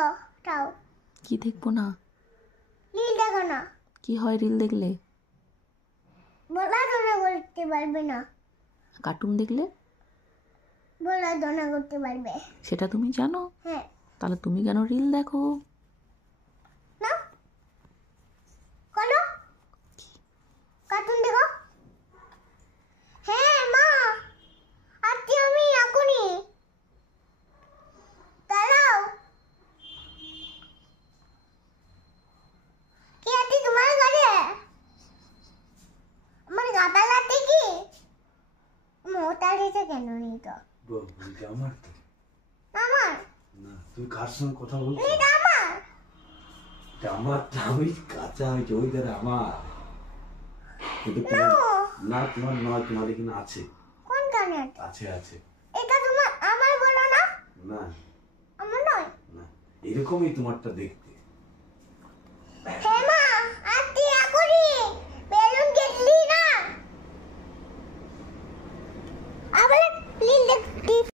তো তাও কি দেখবো না? রিল দেখো না। কি হয় রিল দেখলে? বলা দোনা করতে পারবে না। কার্টুন দেখলে বলা দোনা করতে পারবে। সেটা তুমি জানো? হ্যাঁ। তাহলে তুমি কেন রিল দেখো? না করো কার্টুন দেখো। হ্যাঁ মা আজকে আমি এখনই দাঁড়াও। কি আছে তোমার ঘরে? আমার গাদা লাতে কি মোটা রেখে কেন নেই তো? আমার তো আমার না, তুই কার সঙ্গে কথা বলছিস? এটা আমার। আমারটা ওই কাঁচা হয়েছে, ওই ধরে আমার। কিন্তু না তোমার নয়, তোমার এখানে আছে। কোন কানে আছে আছে। এটা তোমার আমার বলো না। না আমার নয়। না, এরকমই তোমারটা দেখতে।